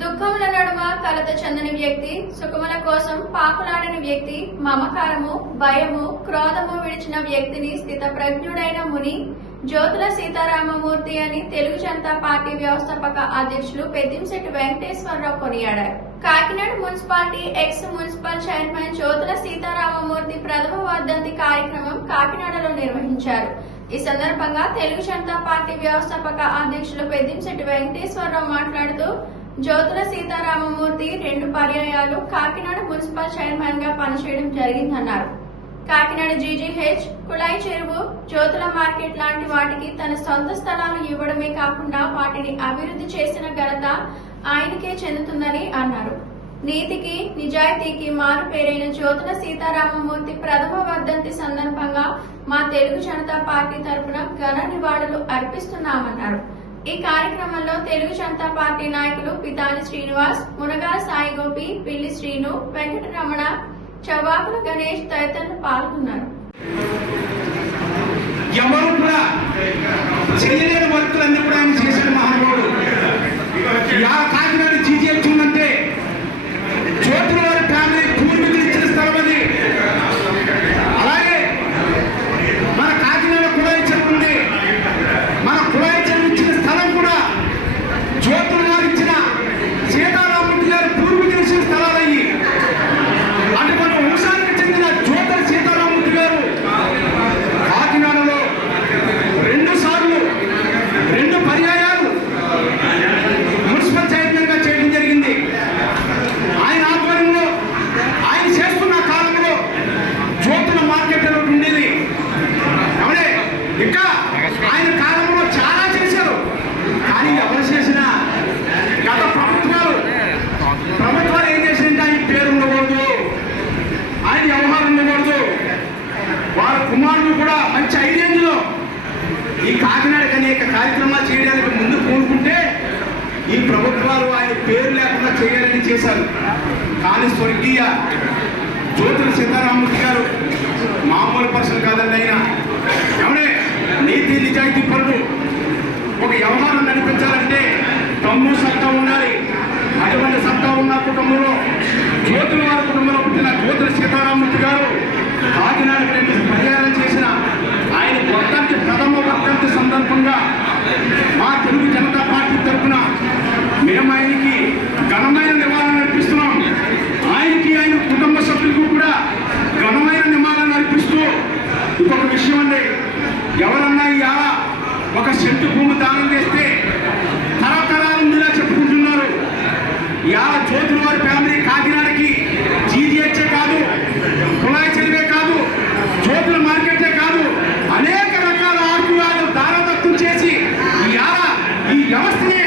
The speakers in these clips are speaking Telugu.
దుఃఖముల నడుమ కలత చెందని వ్యక్తి సుఖముల కోసం పాకులాడని వ్యక్తి మమకారము భయము క్రోధము విడిచిన వ్యక్తిని స్థిత ప్రజ్ఞుడైన ముని జ్యోతుల సీతారామమూర్తి అని తెలుగు జనతా పార్టీ వ్యవస్థాపక అధ్యక్షులు పెద్దింశెట్టి వెంకటేశ్వరరావు కొనియాడారు. Kakinada municipality ex municipal chairman Jyothula Seetharamamurthy ప్రథమ వర్ధంతి కార్యక్రమం కాకినాడలో నిర్వహించారు. ఈ సందర్భంగా తెలుగు జనతా పార్టీ వ్యవస్థాపక అధ్యక్షులు పెద్దింశెట్టి వెంకటేశ్వరరావు మాట్లాడుతూ జ్యోతుల సీతారామమూర్తి రెండు పర్యాయాలు కాకినాడ మున్సిపల్ చైర్మన్గా పనిచేయడం జరిగిందన్నారు. కాకినాడ జీజీహెచ్ కుళాయి చెరువు జ్యోతుల మార్కెట్ లాంటి వాటికి తన సొంత స్థలాలు ఇవ్వడమే కాకుండా వాటిని అభివృద్ధి చేసిన ఘనత ఆయనకే చెందుతుందని అన్నారు. నీతికి నిజాయితీకి మారు పేరైన జ్యోతుల సీతారామమూర్తి ప్రథమ వర్ధంతి సందర్భంగా మా తెలుగు జనతా పార్టీ తరపున ఘన నివాళులు అర్పిస్తున్నామన్నారు. ఈ కార్యక్రమంలో తెలుగు జనతా పార్టీ నాయకులు పితాని శ్రీనివాస్ మునగాల సాయి గోపి పిల్లి శ్రీను వెంకటరమణ చవాకుల గణేష్ తదితరులు పాల్గొన్నారు ఎవరు కూడా చేయలేని వర్కులన్నీ కూడా ఆయన చేశాడు మహానుభావుడు యా కాకినాడ జీజీఎఫ్ ఉందంటే జ్యోతుల వారి ఫ్యామిలీ పూర్వీకులు ఇచ్చిన స్థలం అది అలాగే మన కాకినాడ కుళాయి చెరువు ఉంది మన కుళాయి చెరువు ఇచ్చిన స్థలం కూడా జ్యోతుల వారు ఇచ్చిన సీతారామూర్తి గారి పూర్వీకులు ఇచ్చిన స్థలాలు అయ్యి అటువంటి వంశానికి చెందిన జ్యోతుల సీతారామూర్తి గారు కాకినాడలో రెండు సార్లు రెండు పర్యాయాలు మున్సిపల్ చైర్మన్గా చేయడం జరిగింది ఆయన ఆధ్వర్యంలో ఆయన చేస్తున్న కాలంలో జ్యోతుల మార్కెట్ అని ఒకటి ఉండేది అవునే ఇంకా ఆయన కాలంలో చాలా చేశారు కానీ ఎవరు చేసినా గత ప్రభుత్వాలు ప్రభుత్వాలు ఏం చేసిందంటే ఆయన పేరు ఉండకూడదు. ఆయన వ్యవహారం ఉండకూడదు. వారి కుమారుడు కూడా మంచి ఐదేళ్ళలో ఈ కాకినాడకి అనేక కార్యక్రమాలు చేయడానికి ముందు కోరుకుంటే ఈ ప్రభుత్వాలు ఆయన పేరు లేకుండా చేయాలని చేశారు. కానీ స్వర్గీయ జ్యోతుల సీతారామూర్తి గారు మామూలు పర్సన్ కాదండి ఆయన. ఏమనే నీతి నిజాయితీ పనులు ఒక వ్యవహారం కోతుల వారి కుటుంబంలో పుట్టిన కోతుల సీతారామూర్తి గారు కాకినాడకు రెండు పరిహారం చేసిన ఆయన వర్ధంతి ప్రథమ వర్ధంతి సందర్భంగా మా తెలుగు జనతా పార్టీ తరఫున మేము ఆయనకి ఘనమైన నివాళులు అర్పిస్తున్నాం. ఆయనకి ఆయన కుటుంబ సభ్యులకు కూడా ఘనమైన నివాళులు అర్పిస్తూ ఇంకొక విషయం అండి. ఎవరన్నా ఇవాళ ఒక సెంటు భూమి దానం చేస్తే తరతరాలు ఇలా చెప్పుకుంటున్నారు. ఇవాళ జ్యోతుల వారి ఫ్యామిలీ కాకినాడకి జీజీహెచ్ఏ కాదు కుళాయి చెరువే కాదు జ్యోతుల మార్కెటే కాదు అనేక రకాల ఆర్కువాలు దారదత్తం చేసి ఇవాళ ఈ వ్యవస్థనే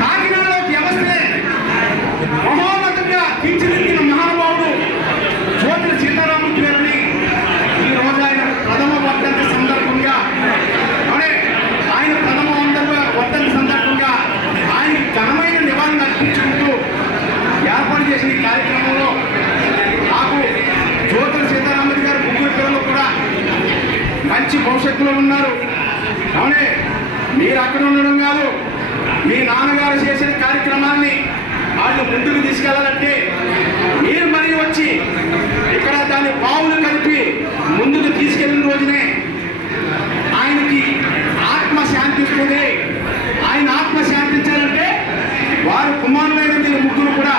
కాకినాడలో వ్యవస్థనే. మహోన్నతంగా తీర్చిదిద్దిన మహానుభావుడు జ్యోతుల సీతారాముడు గారిని ఈ రోజు ఆయన ప్రథమ వర్ధంతి సందర్భంగా అవునే ఆయన ప్రథమ వందల వర్ధంతి సందర్భంగా ఆయన ఘనమైన నివాళులు అర్పించుకుంటూ ఏర్పాటు చేసిన ఈ కార్యక్రమంలో నాకు జ్యోతుల సీతారామూర్తి గారు ముగ్గురు పిల్లలు కూడా మంచి భవిష్యత్తులో ఉన్నారు. అవునే మీరు అక్కడ ఉండడం కాదు. మీ నాన్నగారు చేసిన కార్యక్రమాన్ని వాళ్ళు ముందుకు తీసుకెళ్ళాలంటే మీరు మరీ వచ్చి ఇక్కడ దాని బావులు కలిపి ముందుకు తీసుకెళ్ళిన రోజునే ఆయనకి ఆత్మ శాంతిస్తుంది ఆయన ఆత్మ శాంతించాలంటే వారు కుమారులైన మీరు ముగ్గురు కూడా